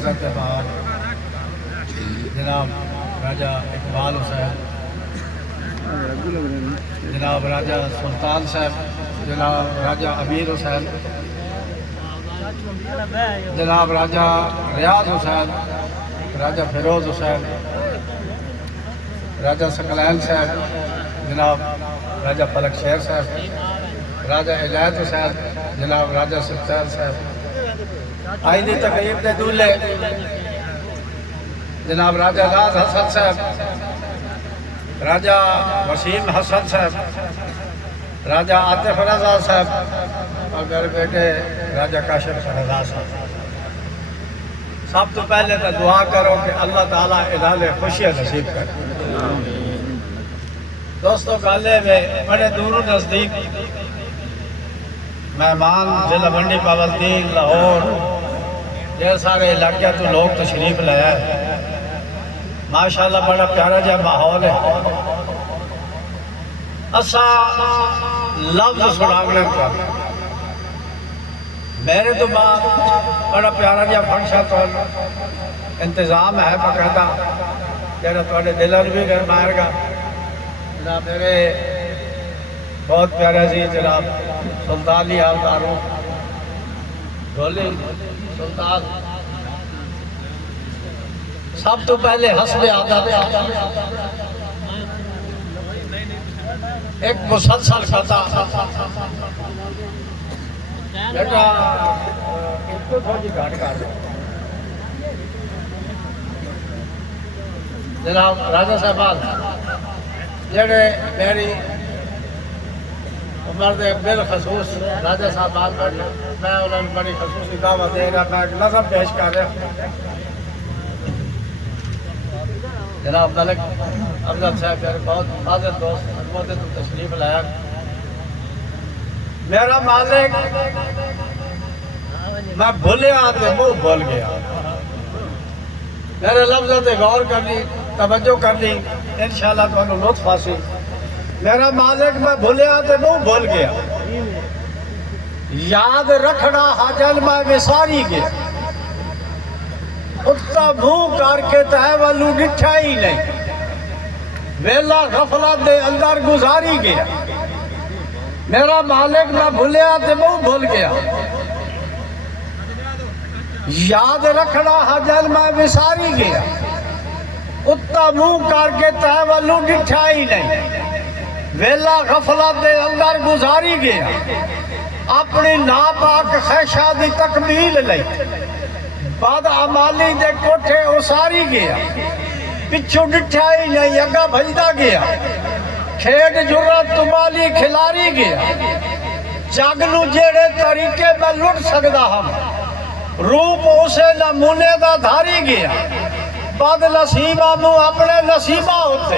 عزت بہار جناب راجہ اقبال حسین، جناب راجہ سلطان صاحب، جناب راجہ امیر حسین، جناب راجہ ریاض حسین، راجہ فیروز حسین، راجہ سکلین صاحب، جناب راجہ فلک شیر صاحب، راجہ عنایت حسین، جناب راجہ سبتیر صاحب، آئی دی تقریب دے دولے جناب راجہ راز حسن صاحب، راجہ وسیم حسن صاحب، راجہ عاطف رضا صاحب اور میرے بیٹے راجہ کاشف رضا صاحب۔ سب تو پہلے تو دعا کرو کہ اللہ تعالیٰ انہوں خوشیاں نصیب کرے۔ دوستوں گالے میں بڑے دور و نزدیک مہمان ضلع منڈی باولدین لاہور یہ سارے علاقے تو لوگ تشریف لائے ہیں، ماشاءاللہ بڑا پیارا جا ماحول ہے۔ اسا لفظ سنانے کا میرے تو بعد بڑا پیارا جا فنکشن تو انتظام ہے باقاعدہ جڑا تواڈے دلوں بھی گرمائے گا۔ جناب میرے بہت پیارے جی جناب سلطان علی حالداروں ڈھولی سلطان، سب تو پہلے حسب عادت ایک مسلسل قطع بیٹا اس کو تھوڑی گھاٹ کر دو جناب راجہ صاحبان جڑے میری عمر دے بالخصوص راجہ صاحبان بیٹھے، میں انہوں نے بڑی خصوصی دعوت دے رہا، میں ایک نظم پیش کر رہا۔ جناب ملک افضل صاحب میرے بہت حاضر دوست خدمت تو تشریف لایا۔ میرا مالک میں بھولیا تے منہ بھول گیا، میرے لفظوں تے غور کرنی توجہ کرنی انشاءاللہ تمہیں لطف حاصل۔ میرا مالک میں بھولیا تے منہ بھول گیا، یاد رکھنا حاجل میں وساری گیا، اتنا منہ کر کے تہ والو ڈٹھا ہی نہیں، ویلا غفلت دے اندر گزاری گیا۔ میرا مالک میں بھولیا تے منہ بھول گیا، یاد رکھنا حاجل میں وساری گیا، اتنا منہ کر کے تہ والو ڈٹھا ہی نہیں، ویلا غفلت دے اندر گزاری گیا۔ اپنی ناپاک خیشہ دی تکمیل لئی بعد عمالی دے کوٹھے اساری گیا، پچھو ڈٹھا ہی نہیں اگا بھجدا گیا، کھیڈ جرات تمالی کھلاری گیا۔ جگ نو جیڑے طریقے میں لٹ سکدا ہم، روپ اسے نمونے دا دھاری گیا، بد نصیبہ مو اپنے نصیبہ ہوتے،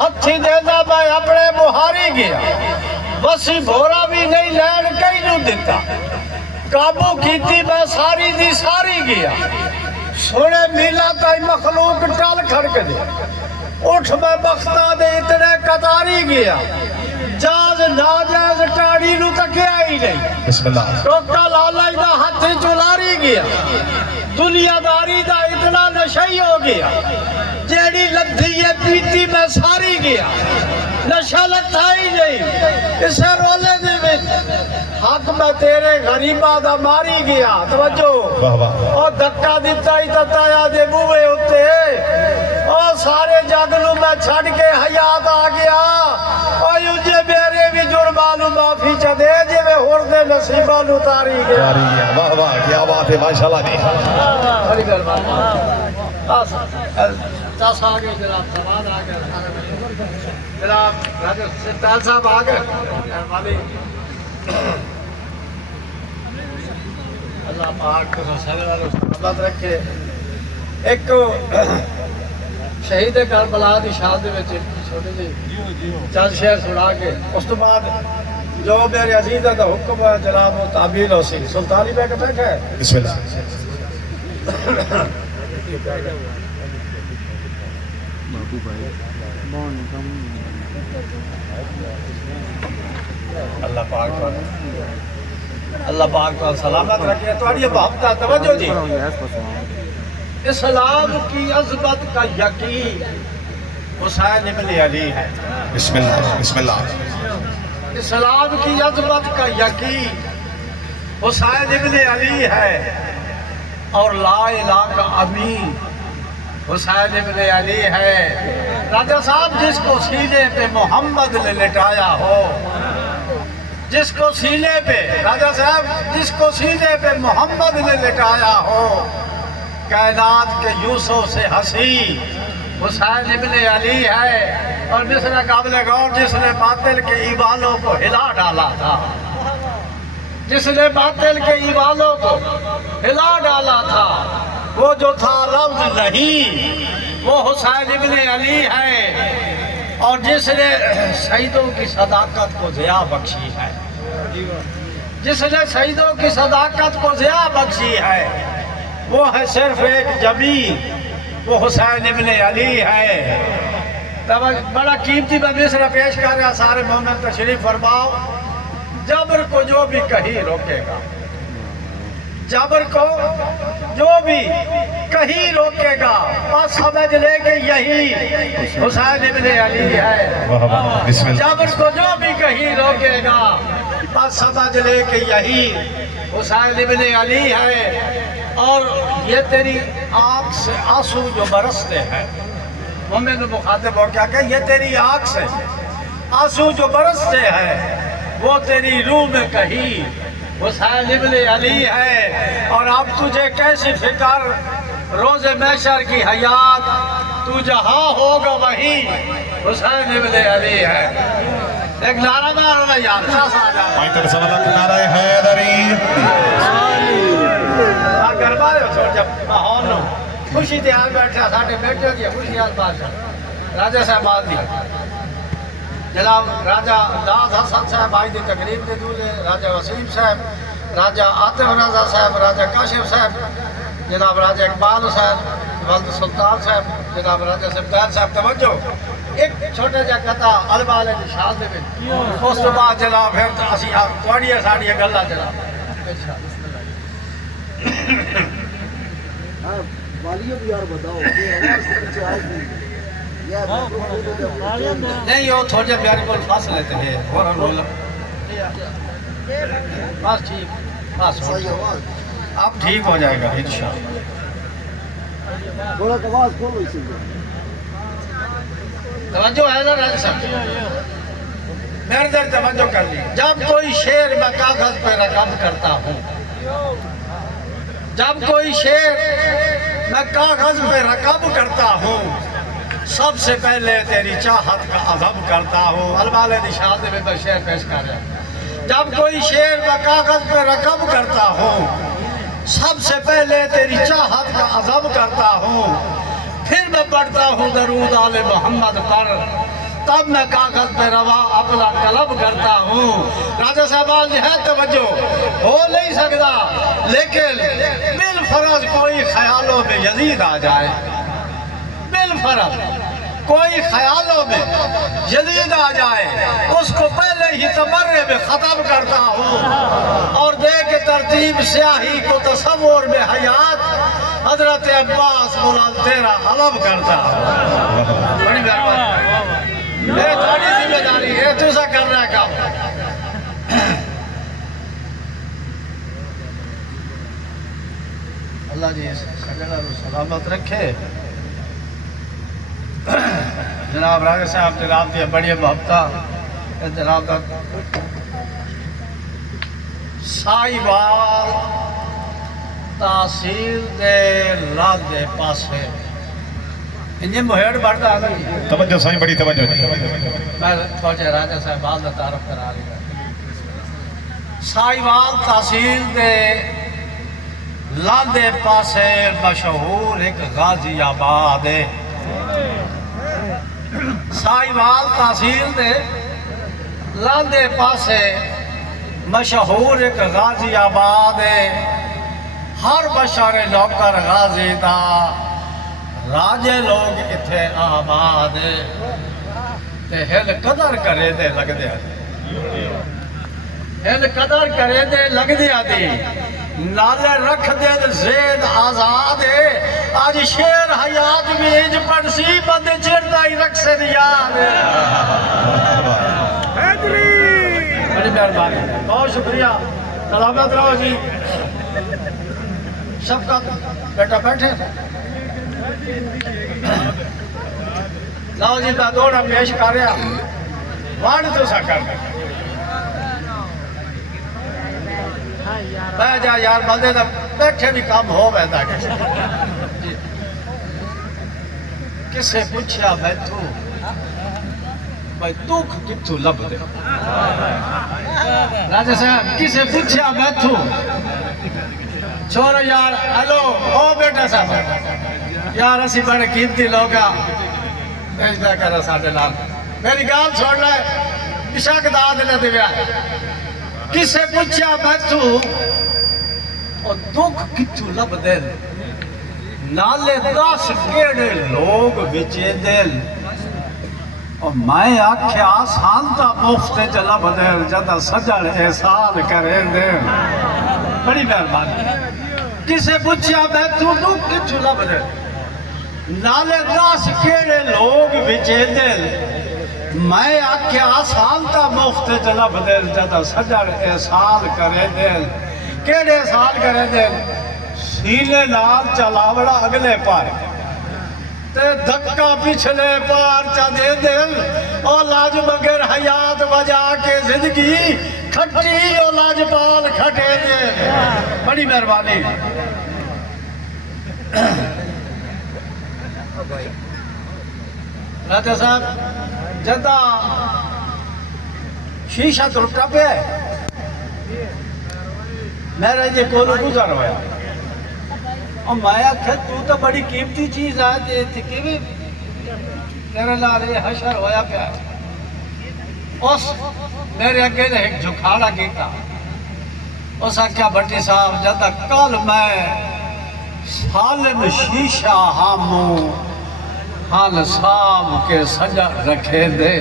ہتھی دینا میں اپنے بہاری گیا، وسی بھورا بھی نہیں لین کئی نو دیتا، قابو کیتی میں ساری دی ساری گیا، سونے میلا تائی مخلوق ٹال کھڑک دے، اٹھ میں بختہ دے اتنے قطاری گیا، جاز ناجاز ٹاڑی نو تکیا ہی نہیں، بسم اللہ ٹوکا لالائی دا ہتھی چلاری گیا، دنیا داری دا اتنا نشئی ہو گیا، جیڑی لدھی یہ پیتی میں ساری گیا، نشہ لتھا ہی نہیں اسے رولے دے میں حق میں تیرے غریبہ دا ماری گیا۔ توجہ اور دھکا دیتا ہی تتایا دے بوئے ہوتے، اور سارے جاگلوں میں چھڑ کے حیات آ گیا، اور یوجے میرے بھی جرمانو معافی چا دے جے میں ہردے نصیبانو تاری گیا۔ واہ واہ کیا بات ہے ماشاءاللہ نہیں۔ بڑی گرمان چاس آگے جناب سواد آگے جناب راجہ سلطان صاحب آگے اللہ پاک کو سلے والے سلامت رکھے۔ ایک شہید کربلا دی شان دے وچ چھوٹے جی چند شعر سنا کے اس تو بعد جو میرے عزیز دا حکم ہے جناب وہ تعبیر ہو سی سلطانی پہ بیٹھا ہے۔ بسم اللہ اللہ پاک کو سلامت رکھے۔ تو یہ بہت توجہ جی اسلام کی عظمت کا یقین حسین ابن علی ہے. بسم اللہ بسم اللہ. اسلام کی عظمت کا یقین حسین ابن علی ہے اور لا الہ کا امین حسین ابن علی ہے. راجہ صاحب جس کو سینے پہ محمد نے لٹایا ہو، جس کو سینے پہ راجہ صاحب جس کو سینے پہ محمد نے لٹایا ہو، کائنات کے یوسف سے حسین حسین ابن علی ہے. اور مثل قابل غور جس نے باطل کے ایوانوں کو ہلا ڈالا تھا، جس نے باطل کے ایوانوں کو ہلا ڈالا تھا، وہ جو تھا لفظ نہیں، وہ حسین ابن علی ہے. اور جس نے شہیدوں کی صداقت کو ضیاء بخشی ہے، جس نے شہیدوں کی صداقت کو ضیاء بخشی ہے، وہ ہے صرف ایک جمیل، وہ حسین ابن علی ہے. بڑا قیمتی میں مصرع پیش کر رہا، سارے مومن تشریف فرماؤ. جبر کو جو بھی کہیں روکے گا، جبر کو جو بھی کہیں روکے گا، بس سمجھ لے کہ یہی حسین ابن علی ہے. بسم اللہ. جبر کو جو بھی کہیں روکے گا، بس سمجھ لے کہ یہی حسین ابن علی ہے. اور یہ تیری آنکھ سے آنسو جو برستے ہیں، مومن مخاطب ہو کیا کہ یہ تیری آنکھ سے آنسو جو برستے ہیں، وہ تیری روح میں کہیں حسین ابن علی ہے. اور اب تجھے کیسی فکر روز محشر کی حیات، تو جہاں ہوگا وہیں حسین ابن علی ہے. ایک نعرہ مارنا یار، ساس آ جا مائیں طرف سمجھا کہ نعرہ حیدری. گربائے ہو چھوڑ جب ماحول ہو خوشی تیار بیٹھا ساٹھے بیٹھے دیا خوشی آج بادشاہ راجہ صاحب آد دیا. جناب راجہ داد حسن صاحب آئی دی تقریب دے دولے، راجہ وسیم صاحب، راجہ عاطف رضا صاحب، راجہ کاشف صاحب، جناب راجہ اقبال صاحب، ولد سلطان صاحب، جناب راجہ سبدان صاحب. توجہ ایک چھوٹا جا قطع علم والے نشان دے میں اس تو بعد جناب پھر اسی توڑیے ساڑیے گلہ جناب والیوں بھی یار بتاؤ کہ آواز پیچھے آئے گی یا نہیں وہ تھوڑے پیارے کو فاصل لیتے ہیں اور رول بس ٹھیک بس صحیح آواز اب ٹھیک ہو جائے گا انشاءاللہ. تھوڑا آواز کھولو اسی کو. توجہ ہے نا راجہ صاحب، میرے در توجہ کر لی. جب کوئی شعر میں کاغذ پہ رقم کرتا ہوں، جب کوئی شعر میں کاغذ پہ رقم کرتا ہوں، سب سے پہلے تیری چاہت کا عذب کرتا ہوں. الوال نشان میں میں شعر پیش کر رہا ہوں. جب کوئی شعر میں کاغذ پہ رقم کرتا ہوں، سب سے پہلے تیری چاہت کا عذب کرتا ہوں، پھر میں پڑھتا ہوں درود آل محمد پر، تب میں کاغذ پہ روا اپنا قلم کرتا ہوں. راجہ صاحبان ہے توجہ ہو نہیں سکتا، لیکن بالفرض کوئی خیالوں میں یزید آ جائے، بالفرض کوئی خیالوں میں یزید آ جائے، اس کو پہلے ہی تمرے میں ختم کرتا ہوں اور دے کے ترتیب سیاہی کو تصور میں حیات حضرت عباس مولا تیرا علم کرتا ہوں. بڑی مہربانی، یہ تھوڑی ذمہ داری ہے، تو سا کر رہا ہے کام. اللہ جی سگلہ رو سلامت رکھے. جناب راجہ صاحب جناب دیا بڑی محبتہ جناب دا سائی وال تحصیل دے لاد دے پاسے انجھے مہیڑ بڑھتا آگا جی. توجہ سائیں بڑی توجہ دی. میں تھوڑے راجہ صاحب بعد دا تعارف کرا رہی ہوں. سائی وال تحصیل دے لاد دے پاسے مشہور ایک غازی آباد ہے. سائی وال تحصیل دے لاندے پاسے مشہور ایک غازی آباد ہے. ہر بشر نوکر غازی دا راجے لوگ اتھے آباد ہے. تے ہل قدر کرے دے لگ دے ہل قدر کرے دے لگ دے آدھی نالے رکھ دے زید آزاد ہے. آج شیر حیات بھی ایج پڑھ سی بندے چیرتا ہی رکھ سے یار بڑی مہربانی بہت شکریہ سلامت رہو جی سب کا بیٹا بیٹھے لاؤ جی میں دوڑا پیش کر رہا وارڈ تو سا کر بہ جا یار بندے دا بیٹھے بھی کام ہو بیتا کسے پوچھا میں تو بھائی دکھ کتھو لب دے راجہ صاحب کسے پوچھا میں تو چھوڑو یار ہلو او بیٹا صاحب یار اسی بڑے قیمتی لوگا ایجدہ کرا ساڑھے لال میری گال چھوڑ لائے اشاک دا دلے دے بیا کسے پوچھا میں تو اور دکھ کتھو لب دے نالے داس کیڑے لوگ بچے دل اور میں آکھے آسان تا مفتے چلا بدل جدہ سجڑ احسان کرے دل بڑی مہربانی کسے پوچھا میں تو دکھ کتھو لب دے نالے داس کیڑے لوگ بچے دل میں آکھے آسان تا مفتے چلا بدل جدہ سجڑ احسان کرے دل کیڑے احسان کرے دل سیلے نال چلاوڑا اگلے پار تے دھکا پچھلے پار چا دے دل اور لاج مگر حیات بجا کے زندگی کھٹی اور لاج پال کھٹے دل بڑی مہربانی راجہ صاحب جدہ شیشہ ترٹا پہ میرے جے کولو گزر ہویا اور مایا کھت تو بڑی قیمتی چیز آئے تھی بھی میرے لارے حشر ہویا پیا اس میرے اگے نے ایک جھکاڑا کیتا اس آکھیا بھٹی صاحب جدہ کل میں سالم شیشہ ہاموں حال صاحب کے سجا رکھے دے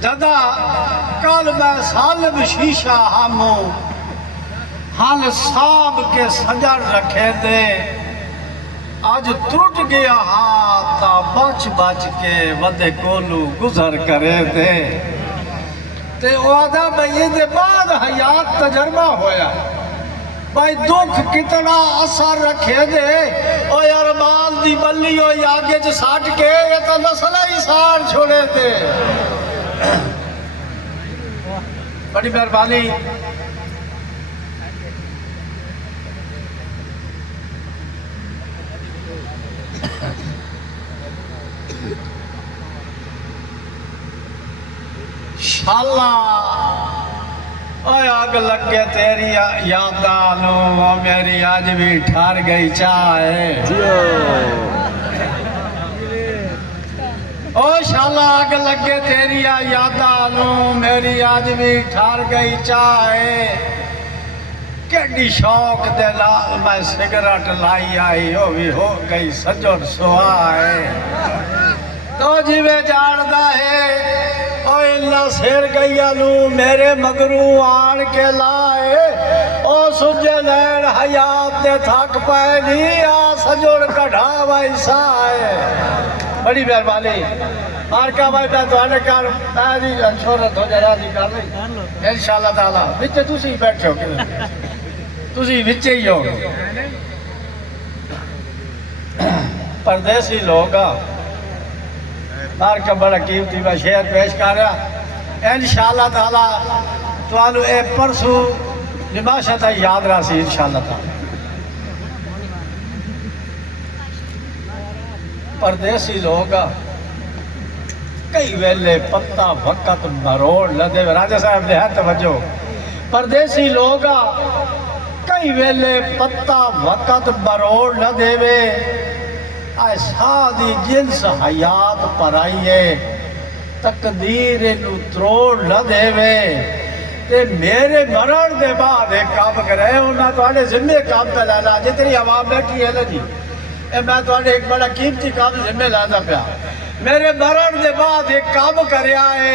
جدہ کل میں سالم شیشہ ہاموں حال صاحب کے سجا رکھے دے آج ٹوٹ گیا ہاتھا بچ بچ کے ودے کولو گزر کرے دے تے وعدہ بھئی دے بعد حیات تجربہ ہویا بھائی دکھ کتنا اثر رکھے دے او یار مال دی بلی ہو یا آگے جو ساٹھ کے یہ تو نسلہ ہی سار چھوڑے دے بڑی مہربانی شاللہ اوہ آگ لگے تیری یادانو میری آج بھی ٹھار گئی چاہے اوہ شاللہ آگ لگے تیری یادانو میری آج بھی ٹھار گئی چاہے کیڑی شوق دے لال میں سگرٹ لائی آئی ہو بھی ہو گئی سجڑ سوائے تو جیوے جاڑدہ ہے او اللہ سیر گئی آلو میرے مگرو آن کے لائے او سجے لین حیات دے تھاک پائے نہیں آ سجوڑ کڑھا ویسا ہے بڑی مہربانی مارکا بھائی میں تو آنے کار پہلی انشورت ہو جائے راضی کر لیں انشاءاللہ تعالیٰ بچے تُسی بیٹھے ہو تُسی بچے ہی ہو پردیسی لوگا مارکا بڑا قیمتی میں شہر پیش کر رہا انشاءاللہ تعالیٰ تو آنو اے پرسو نماشا تھا یاد رہا سی انشاءاللہ تعالیٰ پردیسی لوگا کئی ویلے پتہ وقت مروڑ لدے راجہ صاحب نے ہے توجہ پردیسی لوگا کئی ویلے پتہ وقت مروڑ لدے وے آئے سادی جنس حیات پر آئیے تقدیر نو تروڑ لدے وے تے میرے مرن دے بعد ایک کام کرے انہاں تو آنے ذمہ کام پہ لانا جتنی عوام بیٹھی ہے نا جی میں تو آنے ایک بڑا قیمتی کام ذمہ لانا پیا میرے مرن دے بعد ایک کام کرے آئے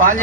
5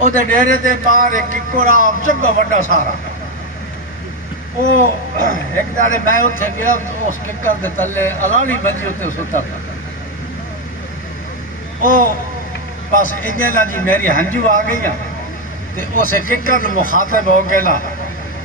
ਉਹਦੇ ਡੇਰੇ ਦੇ ਬਾਹਰ ਇੱਕ ਕਿੱਕੋਰਾ ਚੰਗਾ ਵੱਡਾ ਸਾਰਾ ਉਹ ਇੱਕ ਦਾੜੇ ਮੈਂ ਉੱਥੇ ਗਿਆ ਉਸ ਕਿੱਕਰ ਦੇ ਥੱਲੇ ਅਲਾਣੀ ਮੰਜੀ ਉੱਤੇ ਸੁੱਤਾ ਪਿਆ ਉਹ ਬਸ ਇੰਨੇ ਨਾਲ ਜੀ ਮੇਰੀ ਹੰਝੂ ਆ ਗਈਆਂ ਤੇ ਉਸ ਕਿੱਕਰ ਨੂੰ ਮੁਖਾਤਬ ਹੋ ਕੇ ਨਾ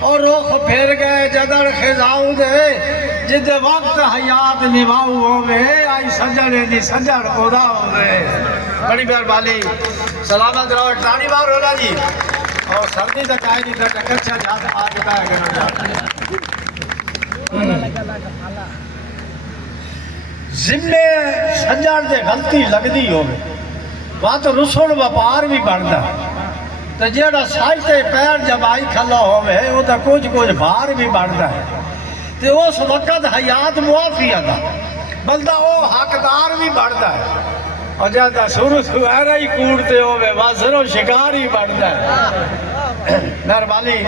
اور رخ پھیر گئے جدڑ خزاؤ دے جد وقت حیات نباؤ ہوئے آئی سجڑے دی سجڑ ادا ہوئے بڑی مہربانی سلامت رہو ٹانی بار ہونا جی اور سردی تک آئی نہیں تک کچھا جات آج بتایا گیا ذمے سجڑ دے غلطی لگ دی ہوئے بات رسول وپار بھی بڑھتا تو جیڑا سائتے پیر جب آئی کھلا ہوئے وہ تو کچھ بھار بھی بڑھتا ہے تو اس وقت حیات معافی تھا بلدہ وہ حقدار بھی بڑھتا ہے اور جب سورو سوہرہ ہی کوڑتے ہوئے وزر و شکار ہی بڑھتا ہے مہربانی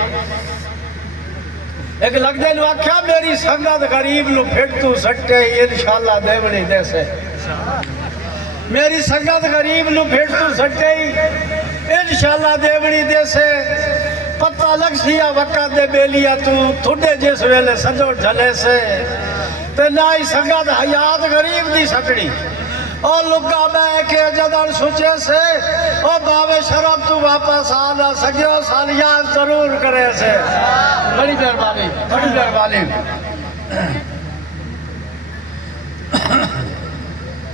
ایک لگ دے لو کیا میری سنگت غریب لو پھٹ تو سکتے انشاءاللہ دیوڑی دے سے میری سنگت غریب لو پھٹ تو سکتے انشاءاللہ دیوڑی دے سے پتہ لگ سیا وقت دے بیلیا تو تھوڑے جس ویلے سجوڑ جھلے سے تے نائی سنگت حیات غریب دی سکڑی اور لگا میں کہ جدڑ سوچے سے اور باوے شرم تو واپس آنا سگیو سالیان ضرور کرے سے بڑی مہربانی بڑی مہربانی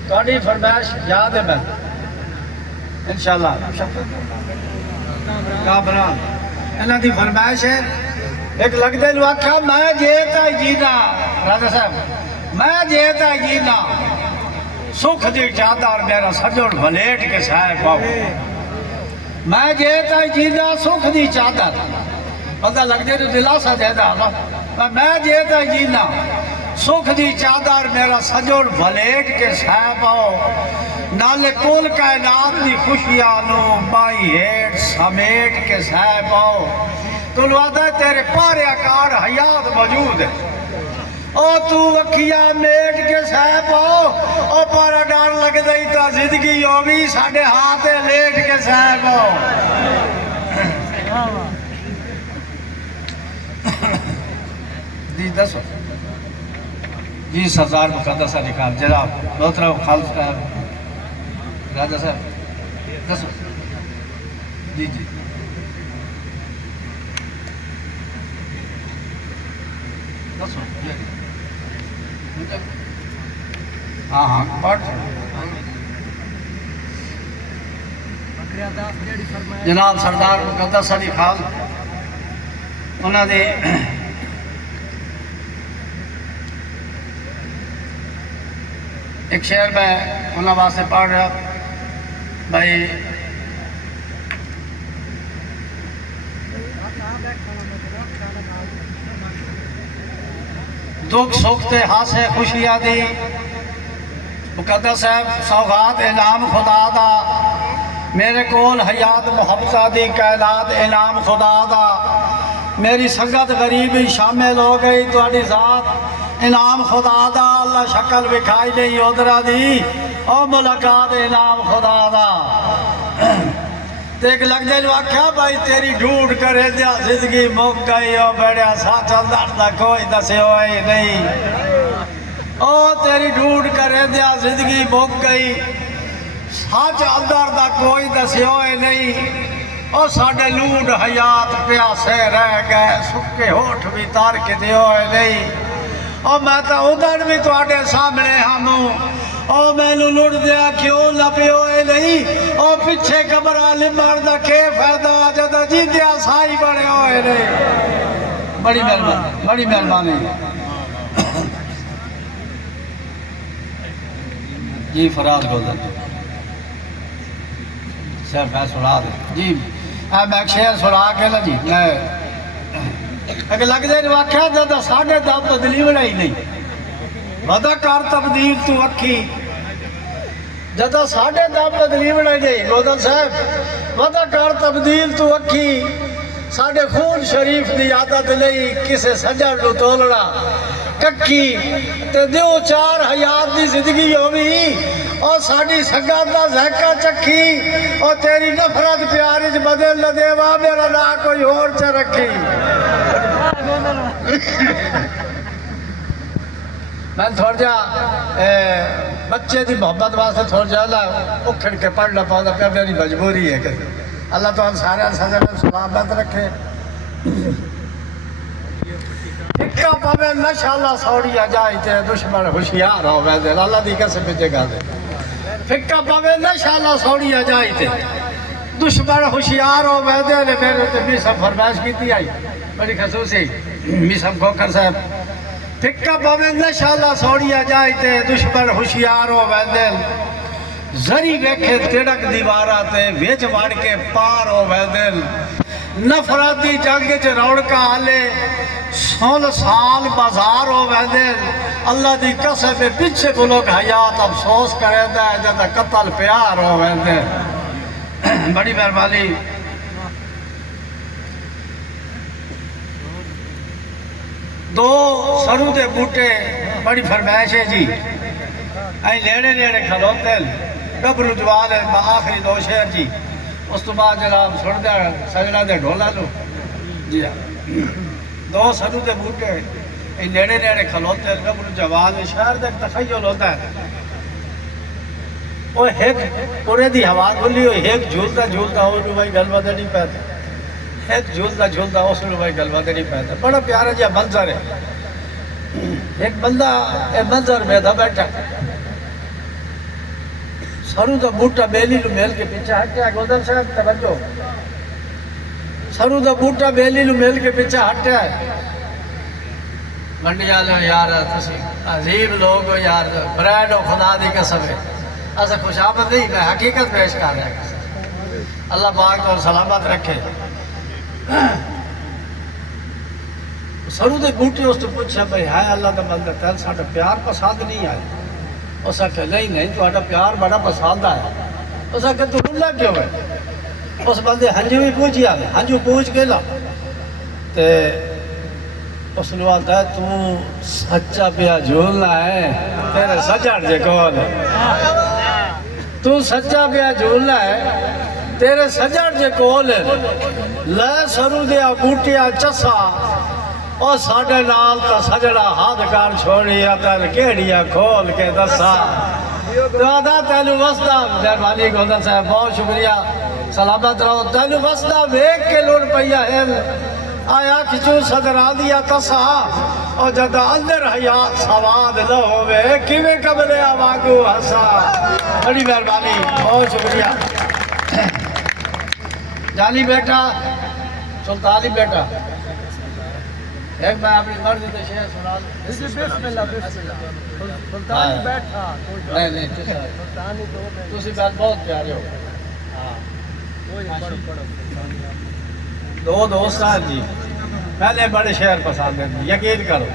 تھوڑی فرمائش یاد ہے میں انشاءاللہ کابران انہاں دی فرمائش ہے ایک لگ دے لو آکھا میں جیتا جینا راجہ صاحب میں جیتا جینا سکھ دی چادر میرا سجڑ بلیٹ کے سائے پاؤ میں جیتا جینا سکھ دی چادر بندہ لگ دے تو دلاسہ دے دا میں جیتا جینا سکھ دی چادر میرا سجڑ بلیٹ کے سائے پاؤ نالے کول کائنات دی خوشیانو بائی ہیٹ سمیٹ کے سائے پاؤ تو لوادہ تیرے پارے اکار حیات موجود ہے او تو وکھیا میٹ کے سائے پاؤ او پارا ڈار لگ دئی تا زندگی ہوگی ساڑھے ہاتھے لیٹ کے سائے پاؤ جی دسو جی سردار مقدسہ نکال جناب محترم خالص راجہ صاحب دسو جی جی دسو ہاں ہاں پڑھ جناب سردار مقدس علی خان انہوں نے ایک شعر میں انہوں واسطے پڑھ رہا بھائی دکھ سکھتے ہاسے خوشیاں دی مقدس صاحب سوغات انعام خدا دا میرے کول حیات محبتہ دی کائنات انعام خدا دا میری سنگت غریبی شامل ہو گئی تو اڈی ذات انعام خدا دا اللہ شکل بکھائی نہیں ادھرا دی او ملاقات انعام خدا دا ایک لگ دے جو آکھا بھائی تیری ڈھونڈ کرے دیا زندگی موک گئی او بیڑیا ساتھ دا کوئی دسے ہوئے نہیں او تیری ڈھونڈ کرے دیا زندگی موک گئی ساتھ دا کوئی دسے ہوئے نہیں او ساڑھے لوڈ حیات پیاسے رہ گئے سکے ہوٹھ بھی تار کے دے ہوئے نہیں او میں تا ادھر بھی تو آٹے سامنے ہموں او میں نو لڑ دیا کیوں لپے ہوئے نہیں او پچھے قبر عالم مردہ کے فیدہ جدہ جی دیا سائی بڑے ہوئے نہیں بڑی مہربانی بڑی مہربانی جی فراد گولد شہر میں سنا دے جی میں ایک شہر سنا کے نا جی اگر لگ دے واقعہ جدہ ساڑھے دا بدلی بڑھائی نہیں ودا کار تبدیل تو اکھی جدہ ساڑھے دا بدلی بڑھائی نہیں گودل صاحب ودا کار تبدیل تو اکھی ساڑھے خون شریف دی عادت نہیں کسے سجڑ لو تولڑا ککی تے دیو چار حیات دی زندگی ہوئی اور ساڑھی سگات دا زہکا چکھی اور تیری نفرت پیاری جو بدل لدے وہاں میرا نا کوئی اور چا رکھی میں تھوڑ جا بچے دی محبت واسطے تھوڑ جا اللہ اکھڑ کے پڑھنا پاؤں پہ میری مجبوری ہے کہ اللہ تو ہم سارے سزا میں سلامت رکھے فکا پاوے نشہ اللہ سوڑی آجائی تے دشمن ہوشیار ہو ویدے اللہ دی قسم پہ جگہ دے فکا پاوے نشہ اللہ سوڑی آجائی تے دشمن ہوشیار ہو ویدے نے میرے تے میسم فرمائش کی تھی آئی بڑی خصوصی میسم کوکر صاحب فکا پاوے نشہ اللہ سوڑی آجائی تے دشمن ہوشیار ہو ویدے زری ویکھے تڑک دیوارا تے ویچ وڑ کے پار ہو ویدے نفراتی جنگ چ روڑکا آلے 16 سال بازار ہو ویدے اللہ دی قسم پیچھے کو لوگ حیات افسوس کرے دے جدا قتل پیار ہو ویدے بڑی مہربانی دو سرو دے بوٹے بڑی فرمائش ہے جی این لیڑے لیڑے کھلوتے گبرو جوان ہے آخری دو شہر جی اس تو بعد جناب چھوڑ دے سجنہ دے ڈھولا لو جی دو سرو دے بوٹے این لیڑے لیڑے کھلوتے گبرو جوان ہے شہر دے تخیل ہوتا ہے وہ ایک پورے دی ہوا گھلی ہوئی ایک جھولتا جھولتا ہو جو بھائی گل بدے نہیں پیدا ایک جھولتا جھولتا ہو جو بھائی گل بدے نہیں پیدا بڑا پیارا جا منظر ہے ایک بندہ ایک منظر میں تھا بیٹھا سرو دا بوٹا بیلی لو میل کے پیچھے ہٹیا گودر صاحب توجہ سرو دا بوٹا بیلی لو میل کے پیچھے ہٹیا ہے منڈی والے یار عظیم لوگ ہو یار برائڈ و خدا دی قسم ہے ایسا خوش آمد نہیں میں حقیقت پیش کر رہا ہے اللہ پاک کو سلامت رکھے سرو دے بوٹے اس تو پوچھا بھائی ہے اللہ دا بندہ تیل ساڑھا پیار پسند نہیں آئے اس نے نہیں تو آٹا پیار بڑا پسند آیا اس نے تو رلا کیوں ہے اس بندے ہنجو بھی پوچھی آگے ہنجو پوچھ کے لا تے اس نے آتا ہے تو سچا پیا جھولنا ہے تیرے سجڑ جے کون تو سچا پیا جھولنا ہے تیرے سجڑ جے کون لے سرو دیا بوٹیا چسا اور ساڑھے نال تا سجڑا ہاتھ کار چھوڑی تیل کیڑیا کھول کے دسا تو آدھا تیلو وسطہ مہربانی گوندر صاحب بہت شکریہ سلامت رہو تیلو وسطہ بیک کے لوڑ پیا ہے آیا کچھو صدر آدیا تسا اور جدہ اندر حیات سواد نہ ہوئے کیویں قبلے آواگو حسا بڑی مہربانی بہت شکریہ جانی بیٹا سلطانی بیٹا ایک میں اپنی مرضی تے شعر سنا دوں بسم اللہ سلطانی بیٹھا نہیں سلطانی تو اسی بات بہت پیارے ہو دو دوستان جی پہلے بڑے شعر پسند ہیں یقین کرو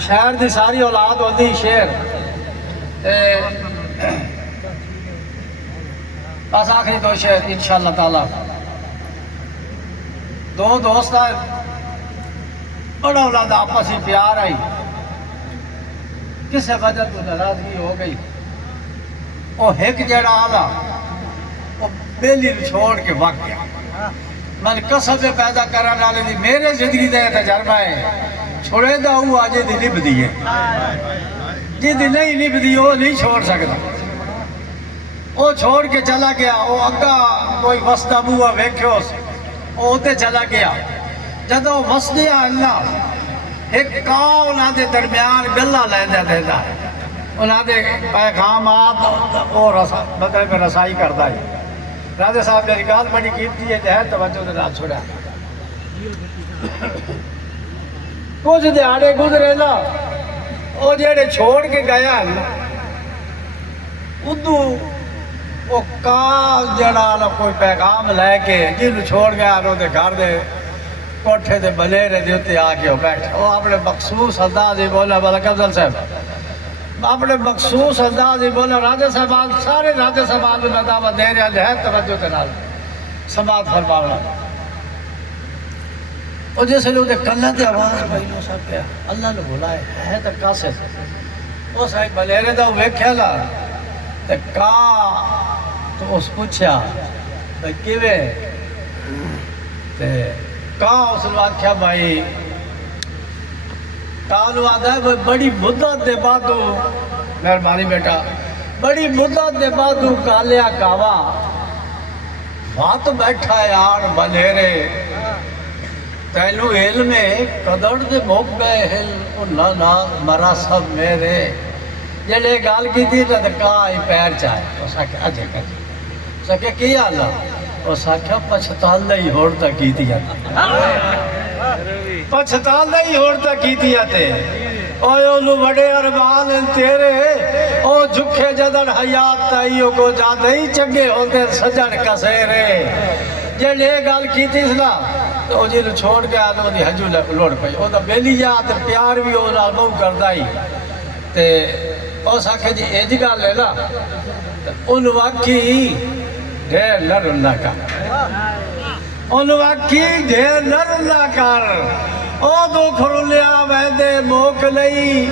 شعر دی ساری اولاد ہوتی شعر بس آخری دو شعر انشاءاللہ تعالی دو دوستان بڑا اولاد آپس ہی پیار آئی کسے وجہ تو ناراضگی ہو گئی وہ ایک جڑا آدھا وہ بیلی چھوڑ کے وقت گیا من قسم پیدا کرنے والے دی میرے زندگی دے تجربہ ہے چھوڑے دا ہوں آجے دی نب دیئے جی دی نہیں نب دی وہ نہیں چھوڑ سکتا وہ چھوڑ کے چلا گیا وہ اگا کوئی وسطہ بوا ویکھو وہ ہوتے چلا گیا جدو وسطیا اللہ ایک کاؤ انہاں دے درمیان گلہ لیندہ دیتا ہے انہاں دے پیغامات اور بدلے میں رسائی کرتا ہے راجہ صاحب میری گال بڑی قیمتی ہے جہاں توجہ دے نال چھوڑا کچھ دیہاڑے گزرے نا وہ جڑے چھوڑ کے گیا ادو وہ کال جڑا کوئی پیغام لے کے جنہوں چھوڑ گیا انہوں دے گھر دے کوٹھے دے بلیرے دے ہوتے آکے وہ بیٹھے وہ اپنے مخصوص انداز ہی بولا ملک افضل صاحب اپنے مخصوص انداز ہی بولا راجہ صاحبان سارے راجہ صاحبان میں دعوت دے رہے ہیں توجہ کے نال سماعت فرمانا اور جیسے لوگ کلہ دے آواز بھائیوں صاحب کیا اللہ نے بلائے ہے تو کاسے وہ صاحب بلیرے دا ہوئے کھیلا تو تو اس پوچھا کیوے کہاں اس نے آکھیا بھائی کالو آدھا ہے بڑی مدت دے بعدو مہربانی بیٹا بڑی مدت دے بعدو کالیا کعوہ وہاں تو بیٹھا ہے یار بلیرے تینو علم قدر دے موک گئے ہل انہاں نا مرا سب میرے جڑے گال کی تھی تے کائی پیر چائے اس آکھیا اجے کر اس آکھیا کی آلا اس آکھیا پچھتال نہیں ہوڑ تا کی تھی پچھتال نہیں ہوڑ تا کی تھی آتے اوے اولو بڑے ارمان تیرے او جھکے جدن حیات تائیوں کو جادے ہی چنگے ہوتے سجن کسیرے جڑے گال کی تھی سلا تو جی چھوڑ کے آدھو دی حجو لوڑ پئی او دا بیلی یاد پیار بھی او نالمو کردائی تے او ساکھے جی ایج گال لے لا ان واقعی ڈھیر لڑن نہ کر ان واقعی ڈھیر لڑن نہ کر او دکھ رلیا ویندے موک نہیں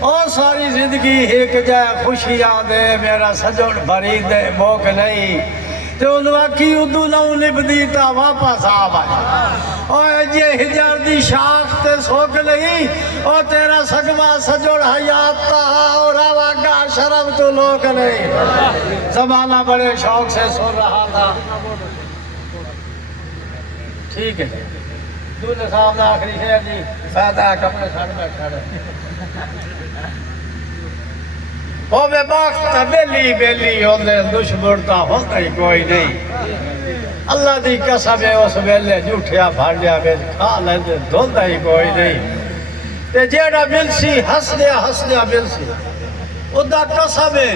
او ساری زندگی ایک جائے خوشیاں دے میرا سجن بھری دے موک نہیں تے ان واقعی ادو نو لبدی تا واپس آوائی او جے ہجر دی شاخ تے سوک نہیں او تیرا سگما سجن حیات تا اور آواگا شرم تو لوگ نہیں زمانہ بڑے شوق سے سن رہا تھا ٹھیک ہے دولے صاحب دا آخری خیر جی فائدہ کپڑے چھڑ بیٹھا رہے او بے باخت بیلی بیلی ہوندے دشمن تا ہوتا ہی کوئی نہیں اللہ دی قسم ہے اس ویلے جھوٹیا بھاڑیا بے کھا لیندے دھولتا ہی کوئی نہیں تے جیڑا ملسی ہس دیا ملسی ادا قسم ہے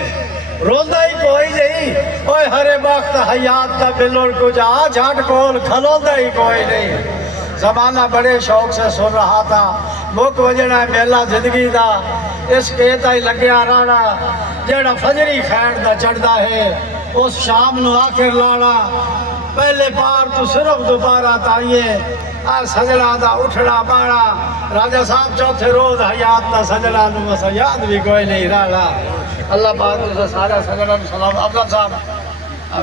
روندہ ہی کوئی نہیں اوہ ہرے باخت حیات دا بلور کو جا جھاٹ کول کھلوندہ ہی کوئی نہیں زمانہ بڑے شوق سے سن رہا تھا موک وجڑا ہے میلہ زندگی دا اس کہتا ہی لگیا رانا جیڑا فجری خیر دا چڑھدا ہے اس شام نو آخر لانا پہلے پار تو صرف دوبارہ تائیے سجڑا دا اٹھڑا بارا راجہ صاحب چوتھے روز حیات دا سجڑا نو مسا یاد بھی کوئی نہیں رانا اللہ پاک سے سارا سجڑا سلام افضل صاحب